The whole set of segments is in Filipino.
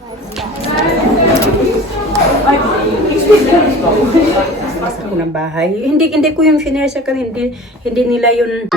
Sa unang bahay. Hindi ko yung shinare sa kanila. Hindi nila yun.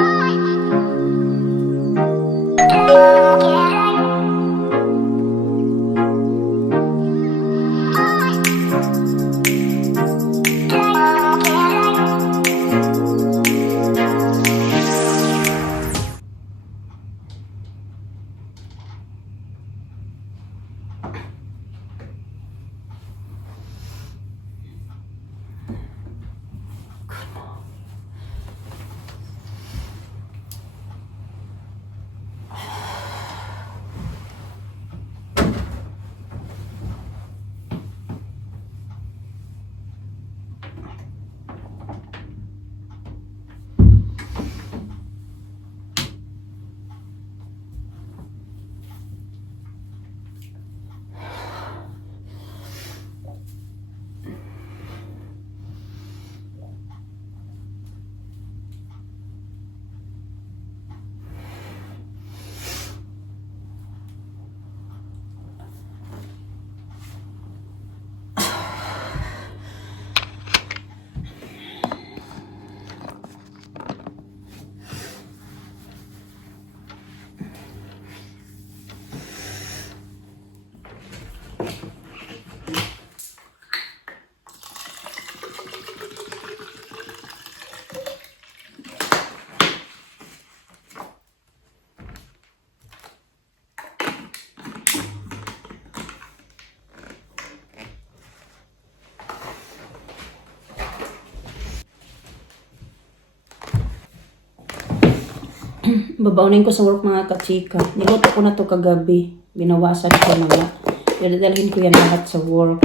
Babaunin ko sa work mga kachika. Niluto ko na to kagabi. Binawasan ko mga. Dalhin ko yan lahat sa work.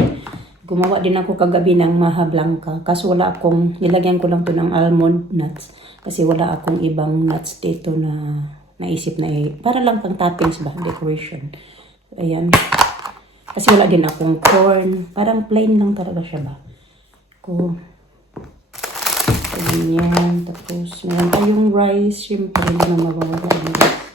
Gumawa din ako kagabi ng maha blanca. Kaso wala akong, nilagyan ko lang to ng almond nuts. Kasi wala akong ibang nuts dito na naisip na para lang pang toppings ba, decoration. Ayan. Kasi wala din akong corn. Parang plain lang talaga siya ba. Ganyan. Tapos, meron tayong rice. Siyempre, hindi na mawawala ang rice.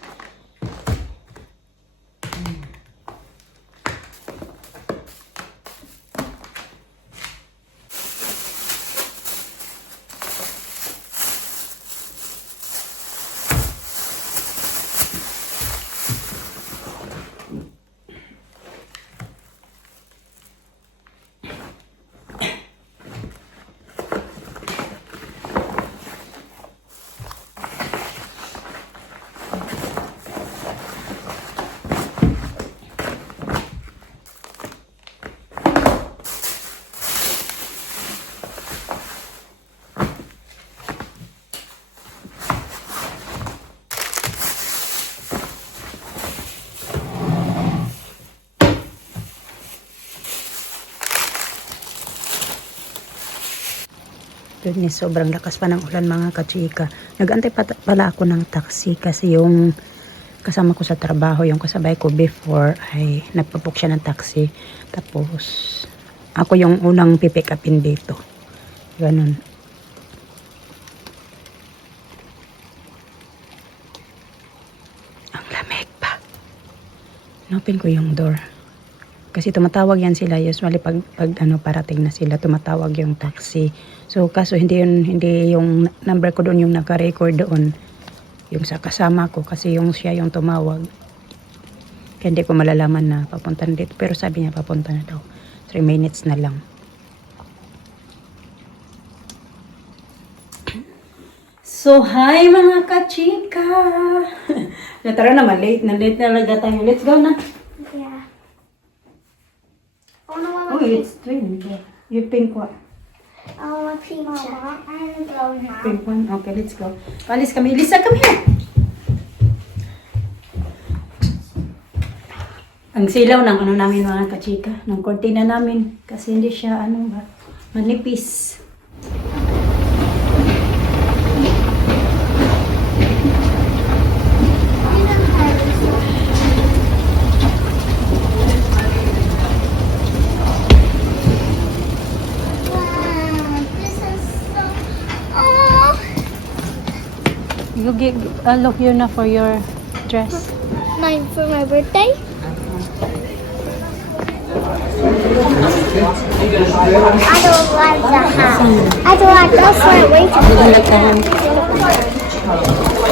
Goodness, sobrang lakas pa ng ulan mga kachika. Nag-antay pala ako ng taxi kasi yung kasama ko sa trabaho, yung kasabay ko before ay nagpabook siya ng taxi. Tapos ako yung unang pipick upin dito. Ganun. Ang lamig pa. Open ko yung door. Kasi tumatawag yan sila usually pag parating na sila, tumatawag yung taxi. So kaso hindi yung number ko doon yung naka-record doon. Yung sa kasama ko kasi siya yung tumawag. Kaya hindi ko malalaman na papunta na dito. Pero sabi niya papunta na daw. 3 minutes na lang. So hi mga kachika! Tara naman, late na talaga tayo. Let's go na. Yeah. Oh, no, Oh, it's twin. You pink one. I want pink Mama. I'm blue now. Pink one. Okay, let's go. Alis kami. Lisa, come here. Ang silaw ng namin mga kachika. Ng kortina namin. Kasi hindi siya manipis. You give look you na for your dress. Mine for my birthday? I don't like the hat. I don't like those are way too Hindi like the ham.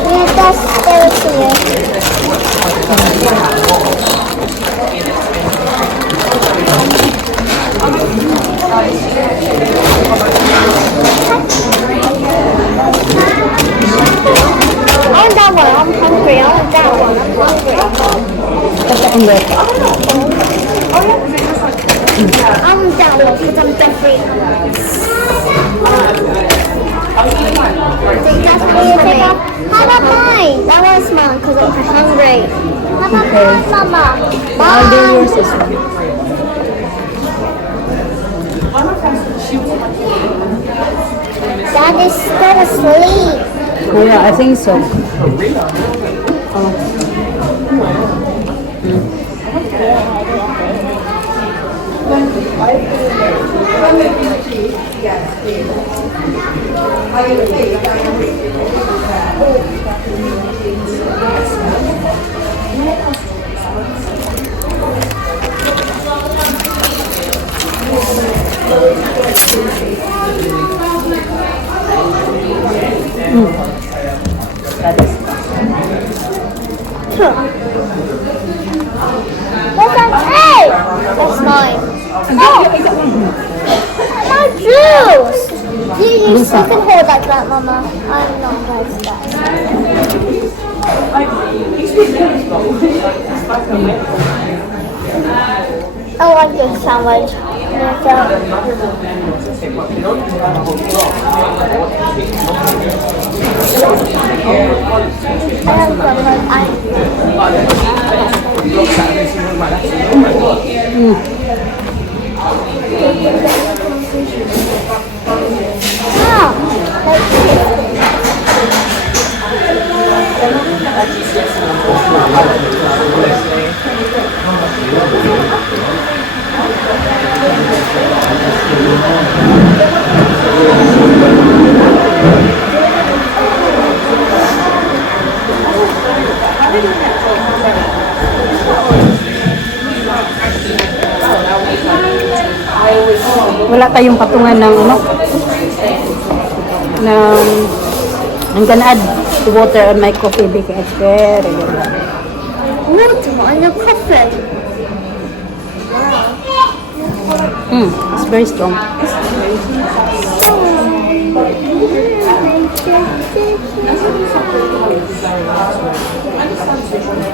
Yeah, that's very clear. I want that one. I'm hungry. I want that one. I'm hungry. Kasi hindi. I'm that one because I'm definitely hungry. That's for me. How about mine? That one's mine because I'm hungry. How about mine, Mama? I'll do Mine. yours as well. Dad is still asleep. Yeah, I think so. Oh. What's that? Hey! That's mine. No! My juice! You can hold like that, Mama. I'm not going to that. I like this sandwich. Wala tayong patungan ng ano ng can add water on my coffee because it's very good. Water on your coffee. It's very strong.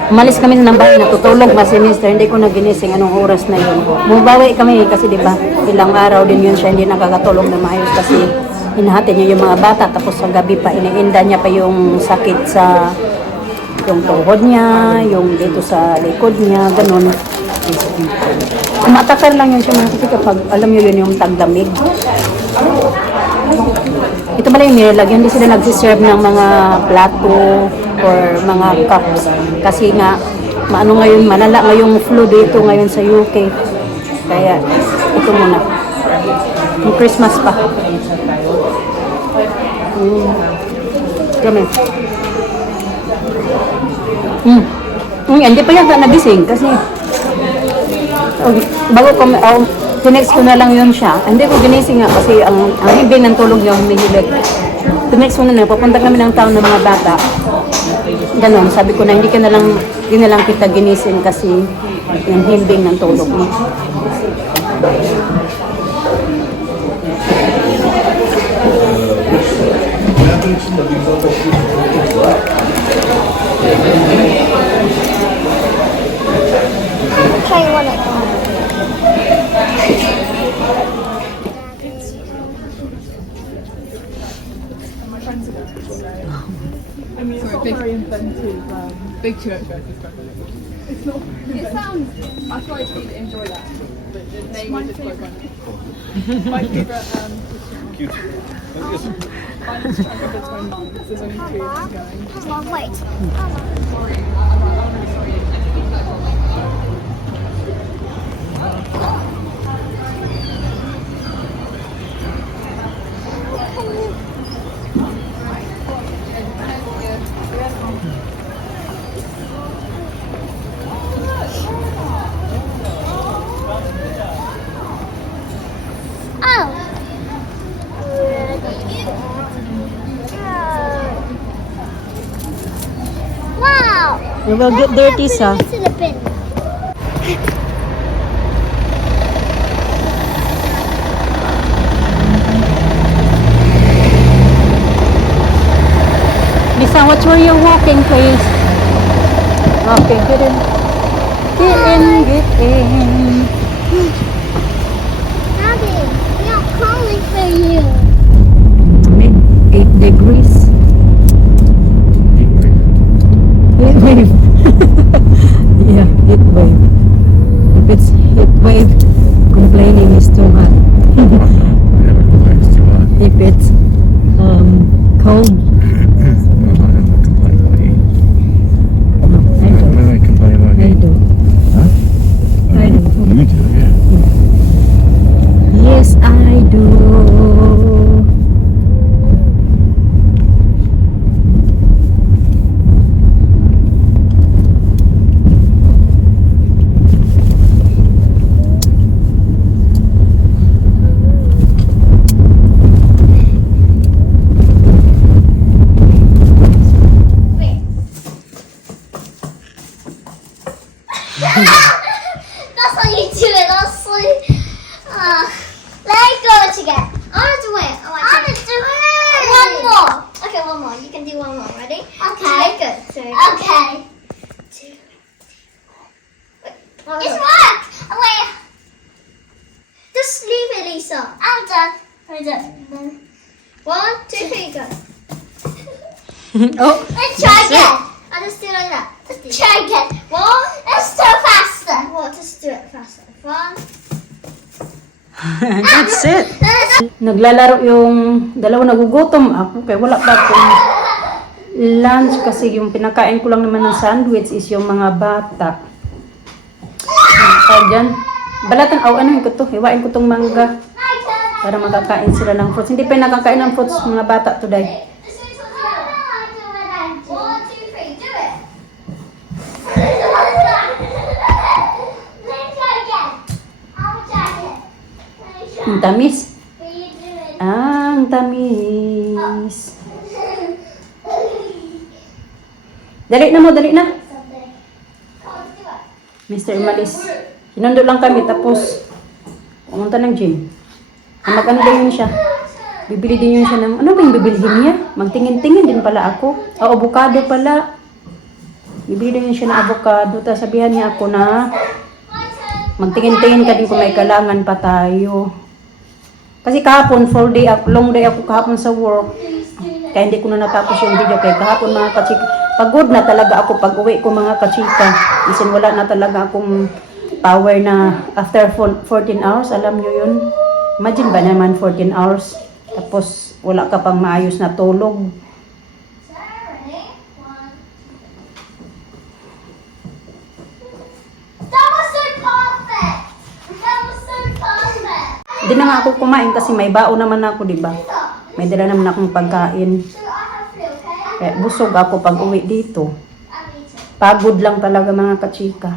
Umalis kami ng bahay, natutulog ba si Mister, hindi ko na ginising anong oras na yun. Bumabawi kami kasi di ba ilang araw din yun siya hindi nakakatulog na maayos kasi hinahati niya yung mga bata tapos sa gabi pa iniinda niya pa yung sakit sa yung tuhod niya, yung dito sa likod niya, ganun. Umatakar lang yun siya mga kasi kapag alam niyo yun yung taglamig. Ito pala yung nilalagyan, hindi sila nagsiserve ng mga plato or mga cups. Kasi nga, maano ngayon, malala ngayong flu dito ngayon sa UK. Kaya, ito muna. Yung Christmas pa. Kami. Hindi pa yata nagising kasi bago ko, tinext ko na lang yun siya. Hindi ko ginising nga kasi ang himbing ng tulog niya humihilig. Tinext ko na papunta kami ng town ng mga bata. Ganon, sabi ko na hindi na lang kita ginising kasi yung himbing ng tulog niya. Try one at home. Very inventive, big church. It's not. It sounds. I thought you'd enjoy that, but the name is just quite funny. My favourite. Cute. I think it's my mum. There's only two of them going. Mom, wait. Sorry, I'm really sorry. You will get dirty, sa. Put it in the bin. Lisa, watch where you're walking, please. Okay, get in. Get in, get in. Daddy, we are calling for you. 8 degrees. Heat wave. Yeah, heat wave. If it's heat wave, complaining is too hot. If it's cold, I do. I do. You do, yeah. Yes, I do. That's how you do it. That's like, let it go again. I want to do it. I want to do it. One more. Okay, one more. You can do one more. Ready? Okay. Good. Okay. It's work. Oh, wait. Just leave it, Lisa. I'm done. I'm done. 1, 2, 3, go. Oh, Let's try again. I'll just do it like that. Let's try again. 1. Let's do it faster. What? Just do it faster. 1. that's it. Naglalaro yung dalawa, nagugutom ako kaya wala pa akong lunch kasi yung pinakain ko lang naman ng sandwich is yung mga bata. Dyan. Balatan, ano ko to? Hiwain ko tong mangga para makakain sila ng fruits. Hindi pa nakakain ng fruits mga bata today. Ang tamis. Ang tamis. Dali na mo, dali na. Mr. Umalis. Sinundo lang kami tapos pumunta ng gym. Mag-ano din yun siya. Bibili din yun siya ng, ano ba yung bibilihin niya? Magtingin-tingin din pala ako. Avocado pala. Bibili din siya ng avocado. Tapos sabihan niya ako na magtingin-tingin ka din kung may kailangan pa tayo. Kasi kahapon, long day ako kahapon sa work. Kaya hindi ko na natapos yung video. Kaya kahapon mga kachika, pagod na talaga ako pag uwi ko mga kachika. Isin wala na talaga akong power na after 14 hours. Alam nyo yun? Imagine ba naman 14 hours. Tapos wala ka pang maayos na tulog. Hindi na nga ako kumain kasi may baon naman ako, di ba? May dala naman akong pagkain. Kaya busog ako pag uwi dito. Pagod lang talaga mga kachika.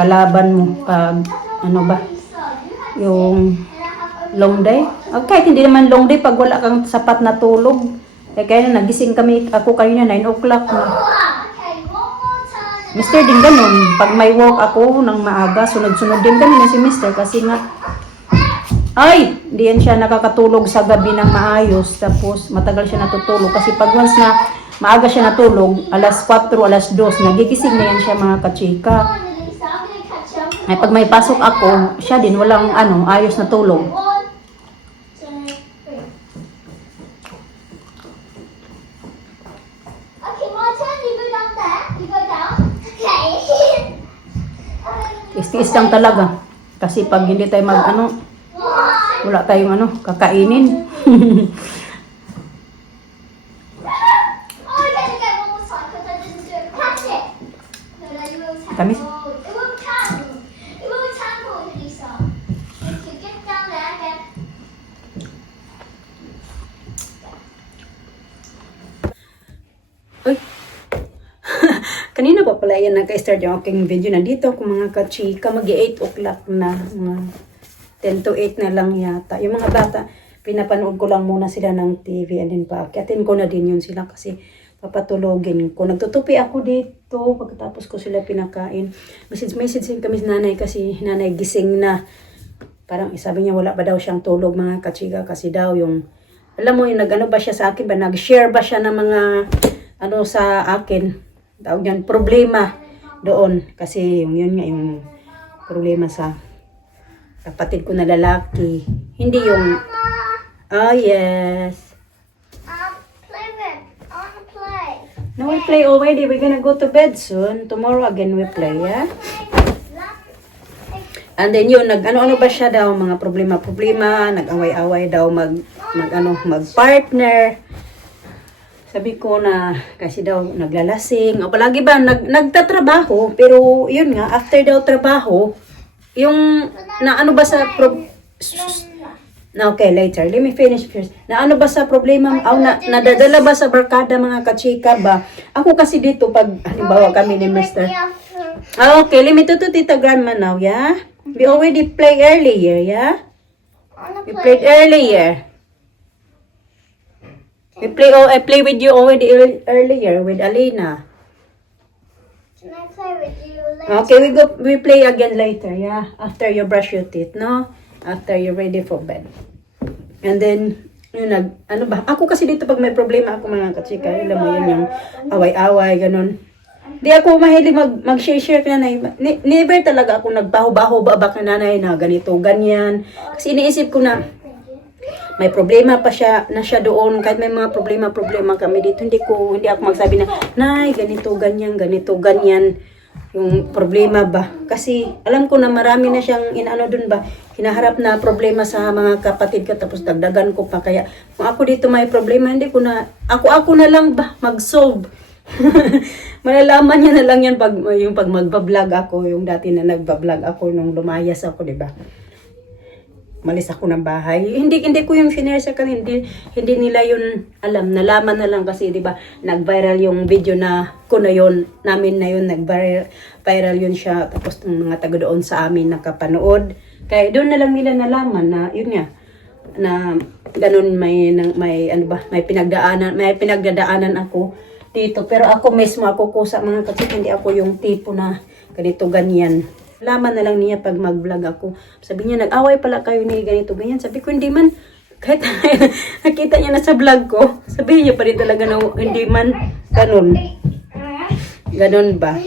Kalaban mo pag, ano ba, yung long day. Kahit hindi naman long day pag wala kang sapat na tulog. Kaya nagising kami, ako kanina 9 o'clock na. Mister din ganun, pag may work ako ng maaga, sunod-sunod din kami na si Mister kasi nga, ay, di yan siya nakakatulog sa gabi ng maayos, tapos matagal siya natutulog kasi pag once na maaga siya natulog, alas 4, alas 2, nagigising na yan siya mga kachika. Ay, pag may pasok ako, siya din walang ayos na tulog. Tiis-tiis lang talaga. Kasi pag hindi tayo wala tayong kakainin. Tamis. Uy. Kanina pa pala yan nagka-start yung aking video. Nandito ako mga kachika. Mag-8 o'clock na. Mga 10 to 8 na lang yata. Yung mga bata, pinapanood ko lang muna sila ng TV and then paakyatin ko na din yun sila kasi papatulogin ko. Nagtutupi ako dito pagkatapos ko sila pinakain. Message din kami sa nanay kasi nanay gising na. Parang sabi niya wala pa daw siyang tulog mga kachiga kasi daw yung, alam mo yung nag-ano ba siya sa akin ba, nag-share ba siya ng mga ano sa akin, tawag yan, problema doon. Kasi yun nga yung problema sa kapatid ko na lalaki. Hindi yung, oh yes. Play with. I wanna play. No, we play already. We're gonna go to bed soon. Tomorrow again we play, yeah? And then yun, ano ba siya daw, mga problema, nag-away-away daw, mag-partner. Sabi ko na, kasi daw, naglalasing. O palagi ba, nagtatrabaho, pero yun nga, after daw trabaho, yung, na ano ba sa, okay, later. Let me finish first. Na ano ba sa problema, nadadala ba sa barkada mga kachika ba? Ako kasi dito, pag, halimbawa kami ni Mr. Okay, let me to Tita Grandma now, yeah? We already played earlier, yeah? We played earlier. I play with you already earlier with Alina. Can I play with you later? Okay, we play again later, yeah? After you brush your teeth, no? After you're ready for bed. And then, yun, ano ba? Ako kasi dito pag may problema ako mga kachika, alam mo yun yung away-away, ganun. Di ako mahilig mag-share ka nanay. Never talaga ako nagbaho-baho ba ka nanay na ganito, ganyan. Kasi iniisip ko na may problema pa siya na siya doon. Kahit may mga problema kami dito, hindi ako magsabi na, nay, ganito, ganyan. Yung problema ba? Kasi alam ko na marami na siyang inaano doon ba, hinaharap na problema sa mga kapatid ko tapos dagdagan ko pa. Kaya kung ako dito may problema, hindi ko na, ako na lang ba mag-solve. Malalaman niya na lang yan pag magbablog ako, yung dati na nagbablog ako nung lumayas ako, di ba? Malis ako ng bahay. Hindi ko yung shinare sa kanila. Hindi nila yun alam. Nalaman na lang kasi, di ba, nag-viral yung video na ko na yun, namin na yun, nag-viral yun siya. Tapos ng mga taga doon sa amin nakapanood. Kaya doon na lang nila nalaman na, yun nga, na ganun may pinagdadaanan ako dito. Pero ako mismo, ako kusa mga kapatid, hindi ako yung tipo na ganito, ganyan. Laman na lang niya pag mag-vlog ako. Sabi niya, nag-away pala kayo ni ganito, ganyan. Sabi ko, hindi man. Kahit nakita niya na sa vlog ko, sabihin niya pa rin talaga na hindi man. Ganun ba?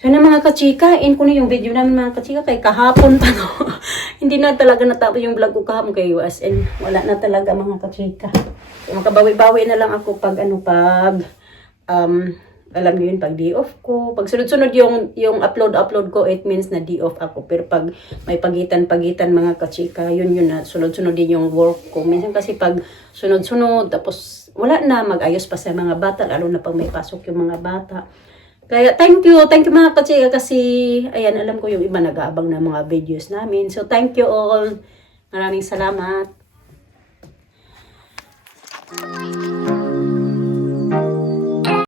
So na mga kachika, in ko na yung video namin mga kachika, kay kahapon pa no. Hindi na talaga natapos yung vlog ko kahapon kay USN. Wala na talaga mga kachika. So, makabawi-bawi na lang ako pag alam niyo yun, pag day off ko, pag sunod-sunod yung upload ko, it means na day off ako. Pero pag may pagitan mga kachika, yun na, sunod-sunod din yung work ko. Minsan kasi pag sunod-sunod, tapos wala na, mag-ayos pa sa mga bata, lalo na pag may pasok yung mga bata. Kaya thank you mga kachika kasi, ayan, alam ko yung iba nag-aabang na mga videos namin. So thank you all. Maraming salamat.